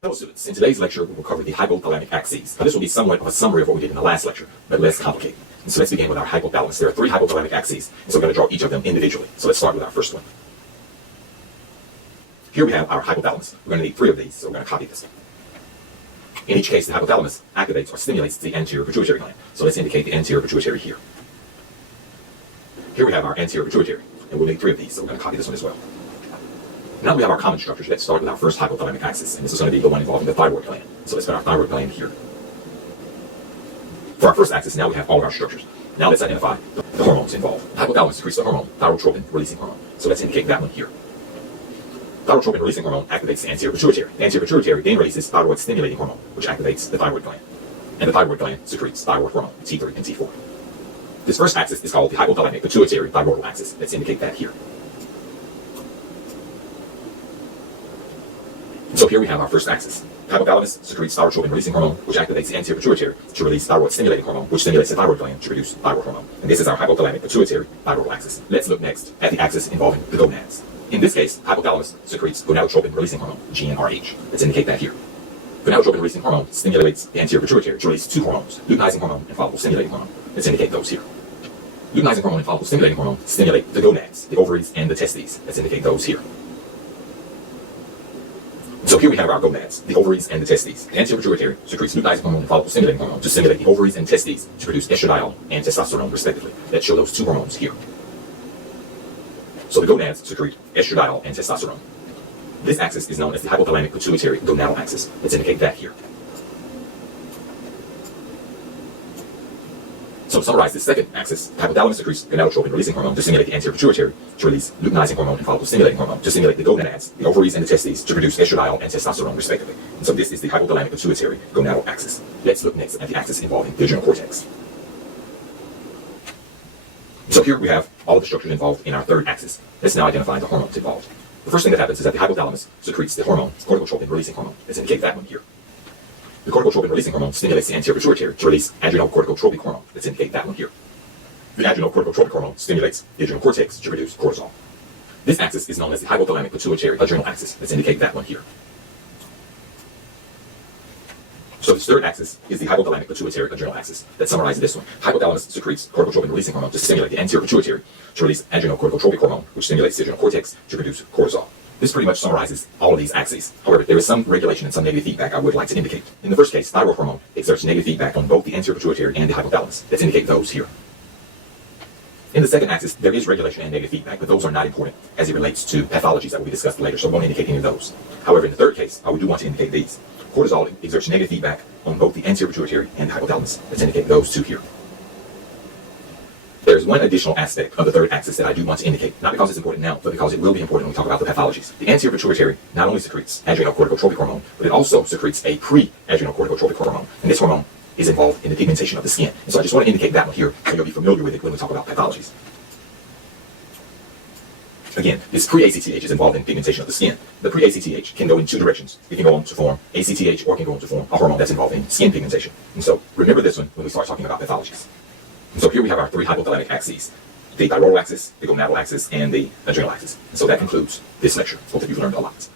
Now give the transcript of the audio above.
Hello students, in today's lecture we will cover the hypothalamic axes. Now this will be somewhat of a summary of what we did in the last lecture, but less complicated. And so let's begin with our hypothalamus. There are 3 hypothalamic axes, and so we're going to draw each of them individually. So let's start with our first one. Here we have our hypothalamus. We're going to need 3 of these, so we're going to copy this. In each case, the hypothalamus activates or stimulates the anterior pituitary gland. So let's indicate the anterior pituitary here. Here we have our anterior pituitary, and we'll need 3 of these, so we're going to copy this one as well. Now we have our common structures. Let's start with our first hypothalamic axis, and this is going to be the one involving the thyroid gland. So let's put our thyroid gland here. For our first axis, now we have all of our structures. Now let's identify the hormones involved. The hypothalamus secretes the hormone, thyrotropin-releasing hormone. So let's indicate that one here. Thyrotropin-releasing hormone activates the anterior pituitary. The anterior pituitary then releases thyroid-stimulating hormone, which activates the thyroid gland. And the thyroid gland secretes thyroid hormone, T3 and T4. This first axis is called the hypothalamic pituitary thyroidal axis. Let's indicate that here. So here we have our first axis. The hypothalamus secretes thyrotropin-releasing hormone, which activates the anterior pituitary to release thyroid-stimulating hormone, which stimulates the thyroid gland to produce thyroid hormone. And this is our hypothalamic pituitary thyroidal axis. Let's look next at the axis involving the gonads. In this case, hypothalamus secretes gonadotropin-releasing hormone, GnRH. Let's indicate that here. Gonadotropin-releasing hormone stimulates the anterior pituitary to release 2 hormones, luteinizing hormone and follicle-stimulating hormone. Let's indicate those here. Luteinizing hormone and follicle-stimulating hormone stimulate the gonads, the ovaries, and the testes. Let's indicate those here. So here we have our gonads, the ovaries and the testes. The anterior pituitary secretes luteinizing hormone and follicle-stimulating hormone to stimulate the ovaries and testes to produce estradiol and testosterone respectively. Let's show those 2 hormones here. So the gonads secrete estradiol and testosterone. This axis is known as the hypothalamic pituitary gonadal axis. Let's indicate that here. So to summarize this second axis, the hypothalamus secretes gonadotropin-releasing hormone to stimulate the anterior pituitary to release luteinizing hormone and follicle-stimulating hormone to stimulate the gonads, the ovaries, and the testes to produce estradiol and testosterone respectively. And so this is the hypothalamic pituitary gonadal axis. Let's look next at the axis involving the adrenal cortex. So here we have all of the structures involved in our third axis. Let's now identify the hormones involved. The first thing that happens is that the hypothalamus secretes the hormone, corticotropin-releasing hormone. Let's indicate that one here. The corticotropin-releasing hormone stimulates the anterior pituitary to release adrenocorticotropic hormone. Let's indicate that one here. The adrenocorticotropic hormone stimulates the adrenal cortex to produce cortisol. This axis is known as the hypothalamic pituitary adrenal axis. Let's indicate that one here. So this third axis is the hypothalamic pituitary adrenal axis. Let's summarize this one. Hypothalamus secretes corticotropin-releasing hormone to stimulate the anterior pituitary to release adrenocorticotropic hormone, which stimulates the adrenal cortex to produce cortisol. This pretty much summarizes all of these axes. However, there is some regulation and some negative feedback I would like to indicate. In the first case, thyroid hormone exerts negative feedback on both the anterior pituitary and the hypothalamus. Let's indicate those here. In the second axis, there is regulation and negative feedback, but those are not important as it relates to pathologies that will be discussed later, so I won't indicate any of those. However, in the third case, we do want to indicate these. Cortisol exerts negative feedback on both the anterior pituitary and the hypothalamus. Let's indicate those 2 here. There's one additional aspect of the third axis that I do want to indicate, not because it's important now, but because it will be important when we talk about the pathologies. The anterior pituitary not only secretes adrenocorticotropic hormone, but it also secretes a pre-adrenocorticotropic hormone, and this hormone is involved in the pigmentation of the skin. And so I just want to indicate that one here, so you'll be familiar with it when we talk about pathologies. Again, this pre-ACTH is involved in pigmentation of the skin. The pre-ACTH can go in 2 directions. It can go on to form ACTH or it can go on to form a hormone that's involved in skin pigmentation. And so remember this one when we start talking about pathologies. And so here we have our 3 hypothalamic axes, the thyroidal axis, the gonadal axis, and the adrenal axis. And so that concludes this lecture. Hope that you've learned a lot.